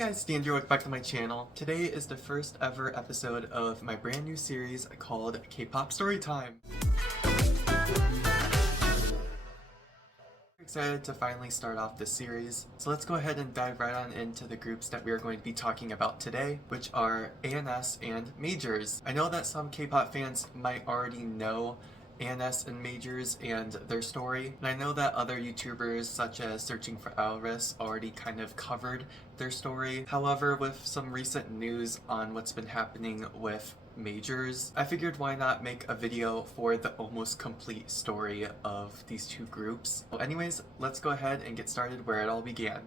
guys, D'Andrew, welcome back to my channel. Today is the first ever episode of my brand new series called Kpop Storytime. Excited to finally start off this series, so let's go ahead and dive right on into the groups that we are going to be talking about today, which are ANS and MAJORS. I know that some K-pop fans might already know ANS and MAJORS and their story, and I know that other YouTubers such as Searching for Iris already kind of covered their story. However, with some recent news on what's been happening with MAJORS, I figured why not make a video for the almost complete story of these two groups. Well, anyways, let's go ahead and get started where it all began.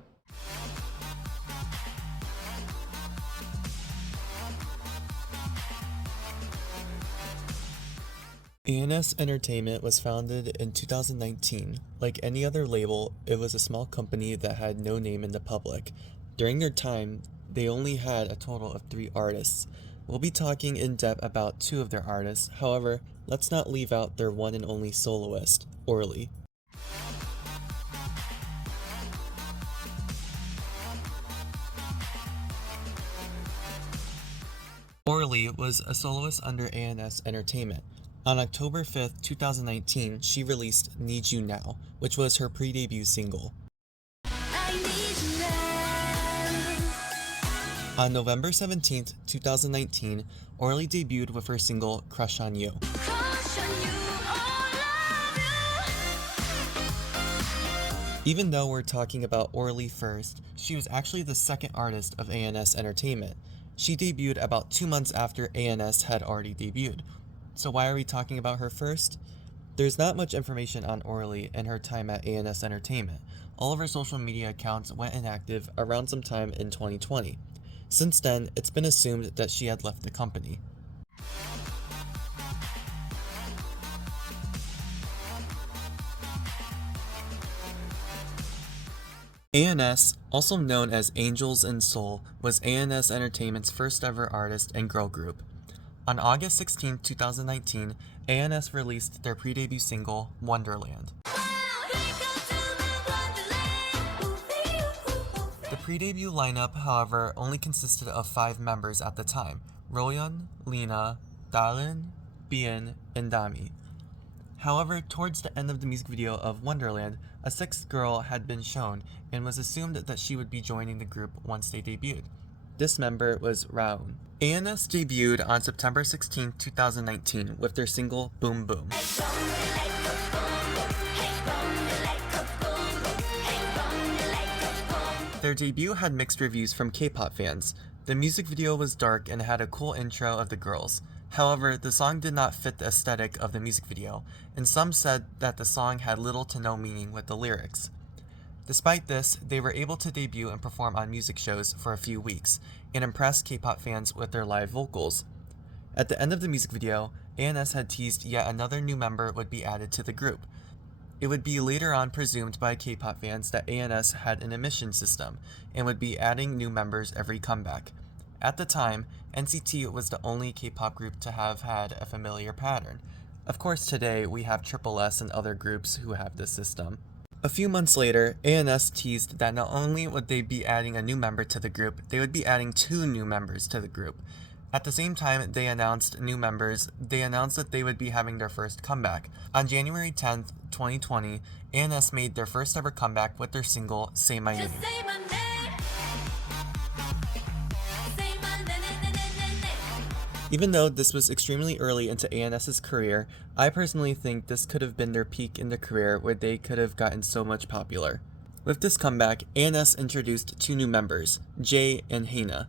ANS Entertainment was founded in 2019. Like any other label, it was a small company that had no name in the public. During their time, they only had a total of 3 artists. We'll be talking in depth about 2 of their artists, however, let's not leave out their one and only soloist, Orly. Orly was a soloist under ANS Entertainment. On October 5th, 2019, she released Need You Now, which was her pre-debut single. On November 17th, 2019, Orly debuted with her single Crush on You. Even though we're talking about Orly first, she was actually the second artist of ANS Entertainment. She debuted about 2 months after ANS had already debuted. So why are we talking about her first? There's not much information on Orly and her time at ANS Entertainment. All of her social media accounts went inactive around some time in 2020. Since then, it's been assumed that she had left the company. ANS, also known as Angels in Seoul, was ANS Entertainment's first ever artist and girl group. On August 16, 2019, ANS released their pre-debut single, Wonderland. The pre-debut lineup, however, only consisted of 5 members at the time: Royeon, Lena, Dalin, Bien, and Dami. However, towards the end of the music video of Wonderland, a 6th girl had been shown and was assumed that she would be joining the group once they debuted. This member was Raun. ANS debuted on September 16, 2019 with their single Boom Boom. Their debut had mixed reviews from K-pop fans. The music video was dark and had a cool intro of the girls. However, the song did not fit the aesthetic of the music video, and some said that the song had little to no meaning with the lyrics. Despite this, they were able to debut and perform on music shows for a few weeks, and impress K-pop fans with their live vocals. At the end of the music video, ANS had teased yet another new member would be added to the group. It would be later on presumed by K-pop fans that ANS had an admission system, and would be adding new members every comeback. At the time, NCT was the only K-pop group to have had a familiar pattern. Of course, today we have S and other groups who have this system. A few months later, ANS teased that not only would they be adding a new member to the group, they would be adding 2 new members to the group. At the same time they announced new members, they announced that they would be having their first comeback. On January 10th, 2020, ANS made their first ever comeback with their single Say My Name. Even though this was extremely early into ANS's career, I personally think this could have been their peak in their career where they could have gotten so much popular. With this comeback, ANS introduced 2 new members, Jae and Haena.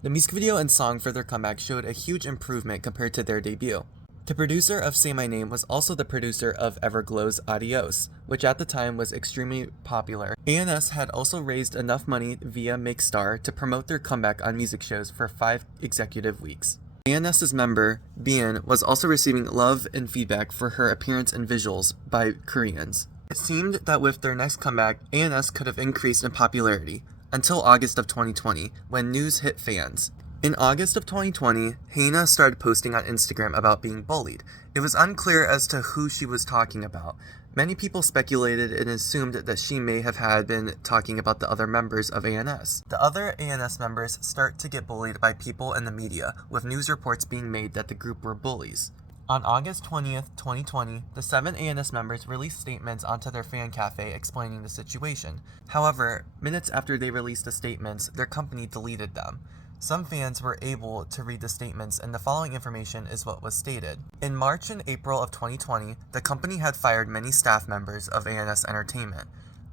The music video and song for their comeback showed a huge improvement compared to their debut. The producer of Say My Name was also the producer of Everglow's Adios, which at the time was extremely popular. ANS had also raised enough money via Makestar to promote their comeback on music shows for 5 consecutive weeks. ANS's member, Bien, was also receiving love and feedback for her appearance and visuals by Koreans. It seemed that with their next comeback, ANS could have increased in popularity, until August of 2020, when news hit fans. In August of 2020, Hana started posting on Instagram about being bullied. It was unclear as to who she was talking about. Many people speculated and assumed that she may have been talking about the other members of ANS. The other ANS members start to get bullied by people in the media, with news reports being made that the group were bullies. On August 20th, 2020, the 7 ANS members released statements onto their fan cafe explaining the situation. However, minutes after they released the statements, their company deleted them. Some fans were able to read the statements, and the following information is what was stated. In March and April of 2020, the company had fired many staff members of ANS Entertainment.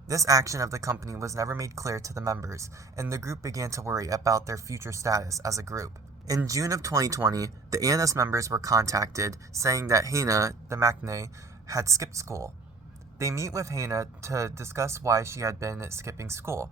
This action of the company was never made clear to the members, and the group began to worry about their future status as a group. In June of 2020, the ANS members were contacted saying that Hana, the maknae, had skipped school. They meet with Hana to discuss why she had been skipping school.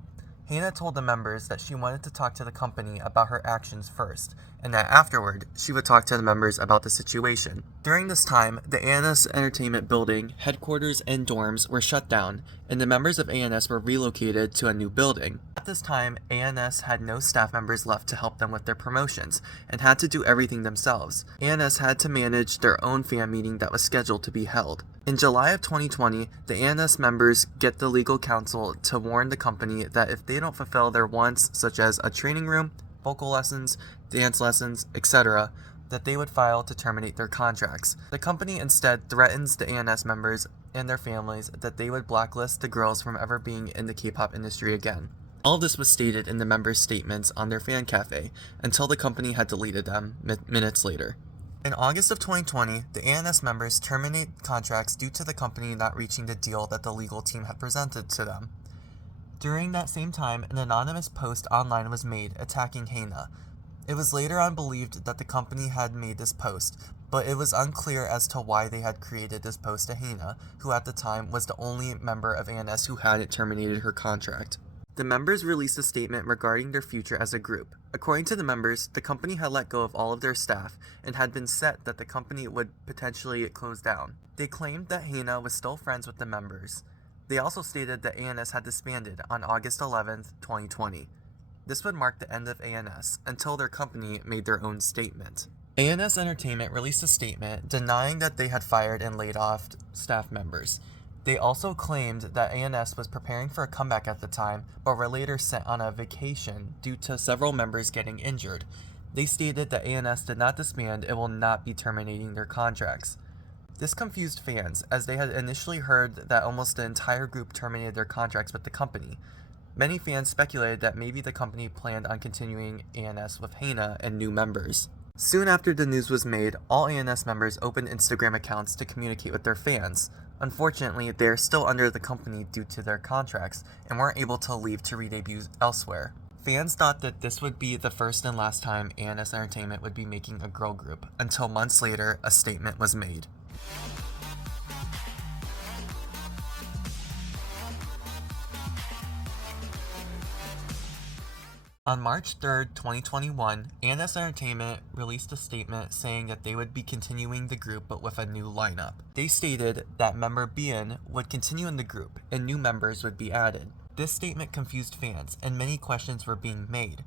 Hana told the members that she wanted to talk to the company about her actions first, and that afterward, she would talk to the members about the situation. During this time, the ANS Entertainment building, headquarters, and dorms were shut down, and the members of ANS were relocated to a new building. At this time, ANS had no staff members left to help them with their promotions, and had to do everything themselves. ANS had to manage their own fan meeting that was scheduled to be held. In July of 2020, the ANS members get the legal counsel to warn the company that if they don't fulfill their wants, such as a training room, vocal lessons, dance lessons, etc., that they would file to terminate their contracts. The company instead threatens the ANS members and their families that they would blacklist the girls from ever being in the K-pop industry again. All of this was stated in the members' statements on their fan cafe, until the company had deleted them minutes later. In August of 2020, the ANS members terminate contracts due to the company not reaching the deal that the legal team had presented to them. During that same time, an anonymous post online was made attacking Hana. It was later on believed that the company had made this post, but it was unclear as to why they had created this post to Hana, who at the time was the only member of ANS who hadn't terminated her contract. The members released a statement regarding their future as a group. According to the members, the company had let go of all of their staff and had been set that the company would potentially close down. They claimed that Hana was still friends with the members. They also stated that ANS had disbanded on August 11th, 2020. This would mark the end of ANS until their company made their own statement. ANS Entertainment released a statement denying that they had fired and laid off staff members. They also claimed that ANS was preparing for a comeback at the time, but were later sent on a vacation due to several members getting injured. They stated that ANS did not disband and will not be terminating their contracts. This confused fans, as they had initially heard that almost the entire group terminated their contracts with the company. Many fans speculated that maybe the company planned on continuing ANS with Hana and new members. Soon after the news was made, all ANS members opened Instagram accounts to communicate with their fans. Unfortunately, they are still under the company due to their contracts and weren't able to leave to re-debut elsewhere. Fans thought that this would be the first and last time ANS Entertainment would be making a girl group, until months later, a statement was made. On March 3, 2021, ANS Entertainment released a statement saying that they would be continuing the group but with a new lineup. They stated that member B.1 would continue in the group and new members would be added. This statement confused fans and many questions were being made.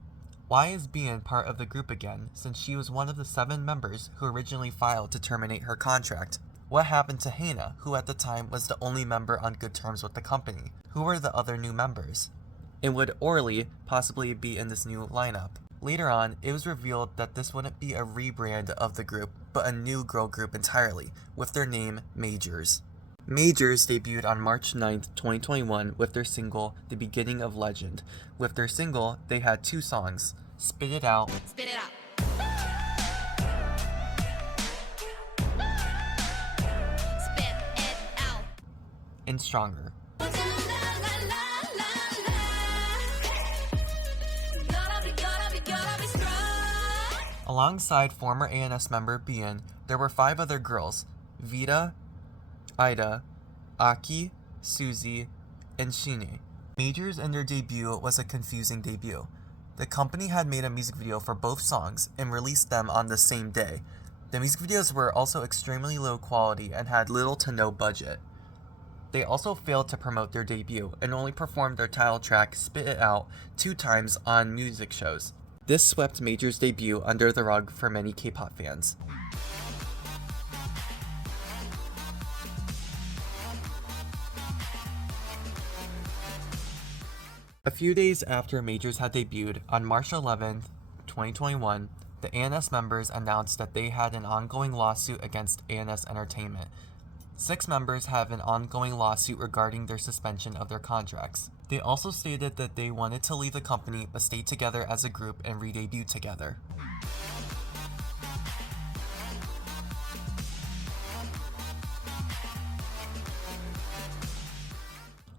Why is B.1 part of the group again, since she was one of the 7 members who originally filed to terminate her contract? What happened to Hana, who at the time was the only member on good terms with the company? Who were the other new members? And would Orly possibly be in this new lineup? Later on, it was revealed that this wouldn't be a rebrand of the group, but a new girl group entirely, with their name MAJORS. MAJORS debuted on March 9th, 2021 with their single, The Beginning of Legend. With their single, they had 2 songs, Spit It Out, Spit it out. Spit it out. and Stronger. Alongside former ANS member B.1, there were 5 other girls, Vita, Ida, Aki, Suzy, and Shine. MAJORS and their debut was a confusing debut. The company had made a music video for both songs and released them on the same day. The music videos were also extremely low quality and had little to no budget. They also failed to promote their debut and only performed their title track, Spit It Out, 2 times on music shows. This swept Major's debut under the rug for many K-pop fans. A few days after Majors had debuted, on March 11th, 2021, the ANS members announced that they had an ongoing lawsuit against ANS Entertainment. 6 members have an ongoing lawsuit regarding their suspension of their contracts. They also stated that they wanted to leave the company but stay together as a group and re-debut together.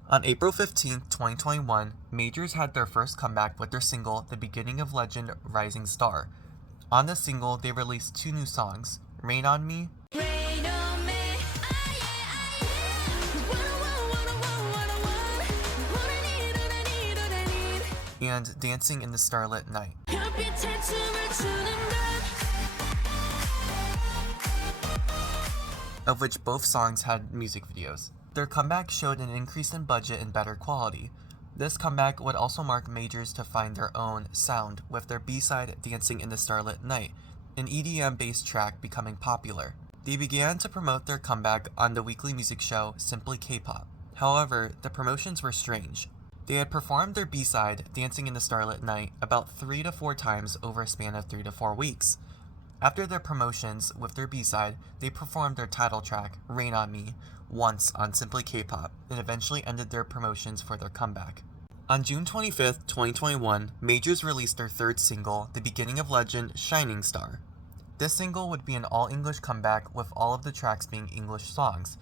On April 15, 2021, Majors had their first comeback with their single, The Beginning of Legend, Rising Star. On the single, they released 2 new songs, Rain on Me Rain on me. What I need. and Dancing in the Starlit Night, of which both songs had music videos. Their comeback showed an increase in budget and better quality. This comeback would also mark Majors to find their own sound, with their B-side Dancing in the Starlit Night, an EDM-based track becoming popular. They began to promote their comeback on the weekly music show Simply Kpop. However, the promotions were strange. They had performed their B-side, Dancing in the Starlit Night, about 3 to 4 times over a span of 3 to 4 weeks. After their promotions with their B-side, they performed their title track, Rain on Me, once on Simply Kpop, and eventually ended their promotions for their comeback. On June 25th, 2021, Majors released their third single, The Beginning of Legend, Shining Star. This single would be an all-English comeback with all of the tracks being English songs.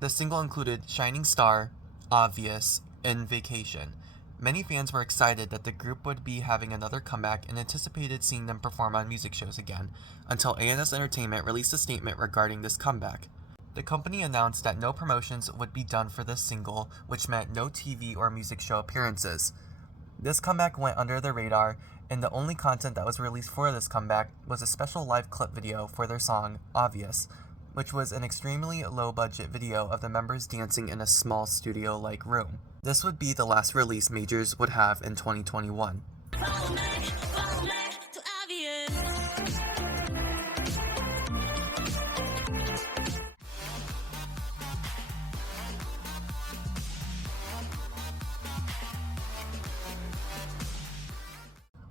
The single included Shining Star, Obvious, and Vacation. Many fans were excited that the group would be having another comeback and anticipated seeing them perform on music shows again, until ANS Entertainment released a statement regarding this comeback. The company announced that no promotions would be done for this single, which meant no TV or music show appearances. This comeback went under the radar, and the only content that was released for this comeback was a special live clip video for their song, Obvious, which was an extremely low-budget video of the members dancing in a small studio-like room. This would be the last release Majors would have in 2021. Follow me to obvious.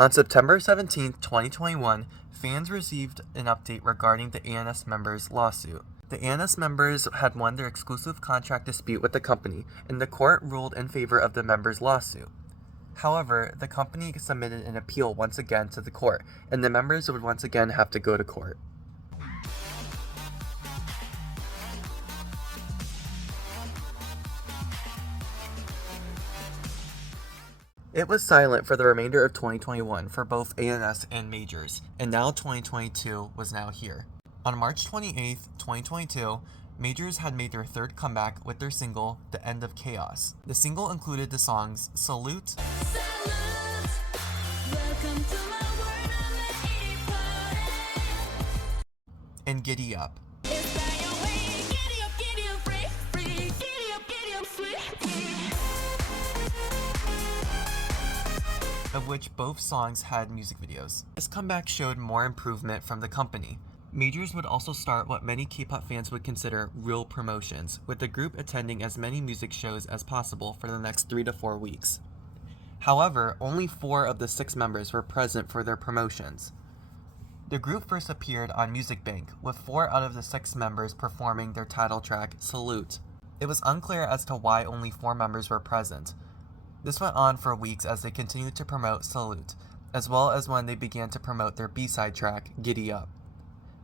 On September 17, 2021, fans received an update regarding the ANS members' lawsuit. The ANS members had won their exclusive contract dispute with the company, and the court ruled in favor of the members' lawsuit. However, the company submitted an appeal once again to the court, and the members would once again have to go to court. It was silent for the remainder of 2021 for both ANS and Majors, and now 2022 was now here. On March 28, 2022, Majors had made their third comeback with their single, The End of Chaos. The single included the songs Salute Salute. Welcome to my world, I'm an idiot party. and Giddy Up, It's by your way. Giddy up, free, free. Giddy up, sweet. of which both songs had music videos. This comeback showed more improvement from the company. Majors would also start what many K-pop fans would consider real promotions, with the group attending as many music shows as possible for the next 3 to 4 weeks. However, only 4 of the 6 members were present for their promotions. The group first appeared on Music Bank, with 4 out of the 6 members performing their title track, Salute. It was unclear as to why only 4 members were present. This went on for weeks as they continued to promote Salute, as well as when they began to promote their B-side track, Giddy Up.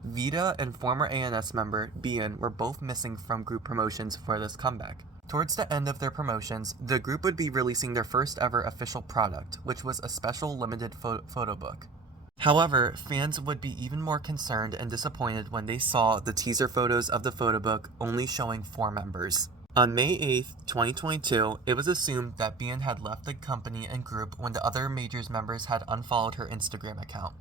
Vita and former ANS member B.1 were both missing from group promotions for this comeback. Towards the end of their promotions, the group would be releasing their first ever official product, which was a special limited photo book. However, fans would be even more concerned and disappointed when they saw the teaser photos of the photo book only showing 4 members. On May 8, 2022, it was assumed that B.1 had left the company and group when the other Majors members had unfollowed her Instagram account.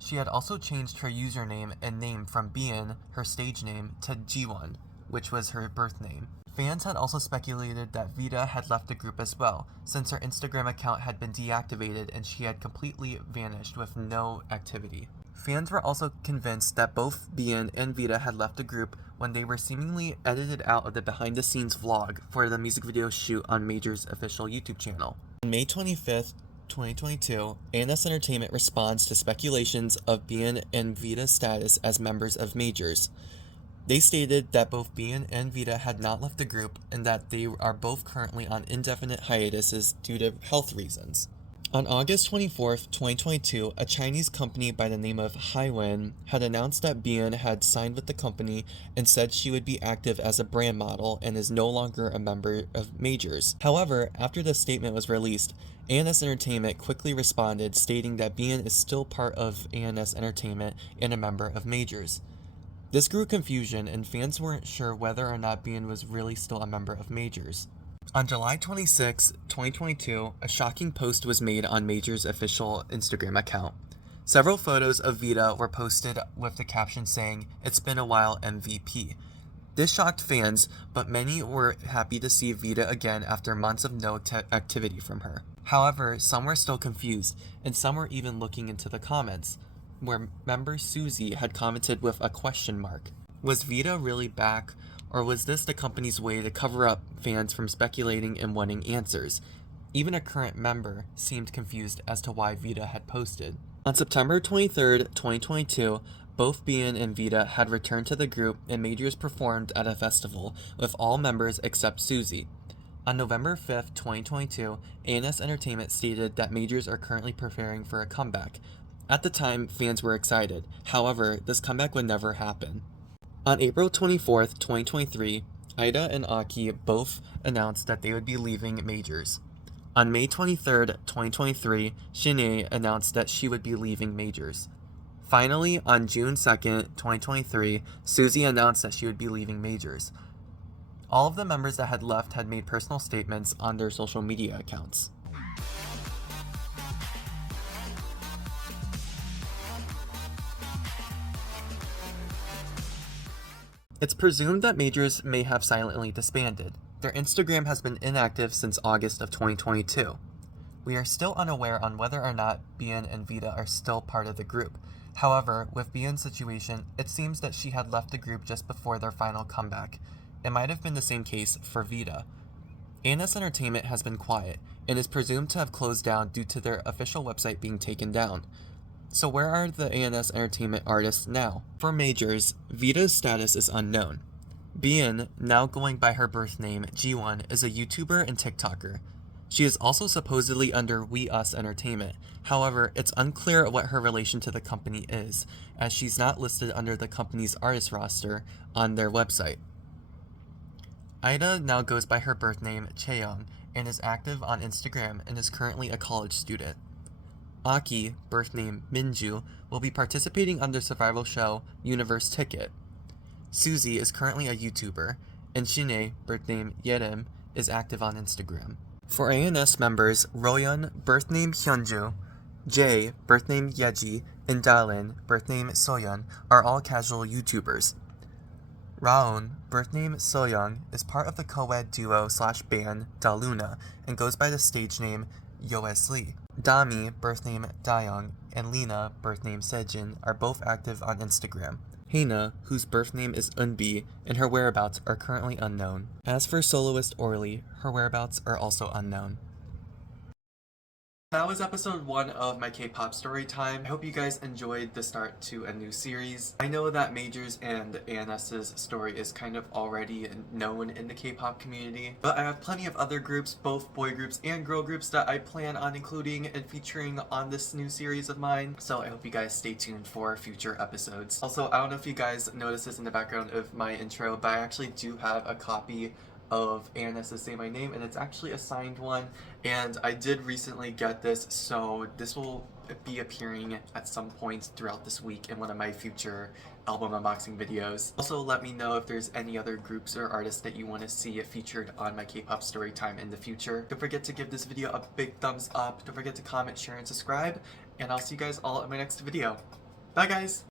She had also changed her username and name from B.1, her stage name, to G1. which was her birth name. Fans had also speculated that Vita had left the group as well, since her Instagram account had been deactivated and she had completely vanished with no activity. Fans were also convinced that both Bien and Vita had left the group when they were seemingly edited out of the behind-the-scenes vlog for the music video shoot on Major's official YouTube channel. On May 25th, 2022, ANS Entertainment responds to speculations of Bien and Vita's status as members of Majors. They stated that both Bien and Vita had not left the group and that they are both currently on indefinite hiatuses due to health reasons. On August 24th, 2022, a Chinese company by the name of Hiwen had announced that Bien had signed with the company and said she would be active as a brand model and is no longer a member of Majors. However, after the statement was released, ANS Entertainment quickly responded, stating that Bien is still part of ANS Entertainment and a member of Majors. This grew confusion, and fans weren't sure whether or not Bien was really still a member of Majors. On July 26, 2022, a shocking post was made on Major's official Instagram account. Several photos of Vita were posted with the caption saying, "It's been a while, MVP." This shocked fans, but many were happy to see Vita again after months of no activity from her. However, some were still confused, and some were even looking into the comments, where member Susie had commented with a question mark. Was Vita really back? Or was this the company's way to cover up fans from speculating and wanting answers? Even a current member seemed confused as to why Vita had posted. On September 23rd, 2022, both Bien and Vita had returned to the group and Majors performed at a festival with all members except Susie. On November 5th, 2022, ANS Entertainment stated that Majors are currently preparing for a comeback. At the time, fans were excited. However, this comeback would never happen. On April 24th, 2023, Ida and Aki both announced that they would be leaving Majors. On May 23rd, 2023, Shinee announced that she would be leaving Majors. Finally, on June 2nd, 2023, Susie announced that she would be leaving Majors. All of the members that had left had made personal statements on their social media accounts. It's presumed that Majors may have silently disbanded. Their Instagram has been inactive since August of 2022. We are still unaware on whether or not Bien and Vita are still part of the group. However, with Bien's situation, it seems that she had left the group just before their final comeback. It might have been the same case for Vita. ANS Entertainment has been quiet, and is presumed to have closed down due to their official website being taken down. So where are the ANS Entertainment artists now? For Majors, Vita's status is unknown. Bien, now going by her birth name, G1, is a YouTuber and TikToker. She is also supposedly under We Us Entertainment. However, it's unclear what her relation to the company is, as she's not listed under the company's artist roster on their website. Ida now goes by her birth name, Chaeyoung, and is active on Instagram and is currently a college student. Aki, birth name Minju, will be participating on their survival show, Universe Ticket. Susie is currently a YouTuber, and Shinee, birth name Yerem, is active on Instagram. For ANS members, Royeon, birth name Hyunju, Jae, birth name Yeji, and Dalin, birth name Soyeon, are all casual YouTubers. Raon, birth name Soyoung, is part of the co-ed duo/band Daluna and goes by the stage name Yoes Lee. Dami, birth name Dayoung, and Lena, birth name Sejin, are both active on Instagram. Hana, whose birth name is Eunbi, and her whereabouts are currently unknown. As for soloist Orly, her whereabouts are also unknown. That was episode 1 of my K-pop story time. I hope you guys enjoyed the start to a new series. I know that Majors and ANS's story is kind of already known in the K-pop community, but I have plenty of other groups, both boy groups and girl groups, that I plan on including and featuring on this new series of mine. So I hope you guys stay tuned for future episodes. Also, I don't know if you guys noticed this in the background of my intro, but I actually do have a copy of ANS's Say My Name, and it's actually a signed one, and I did recently get this, so this will be appearing at some point throughout this week in one of my future album unboxing videos. Also, let me know if there's any other groups or artists that you want to see featured on my K-pop story time in the future. Don't forget to give this video a big thumbs up, don't forget to comment, share, and subscribe, and I'll see you guys all in my next video. Bye guys!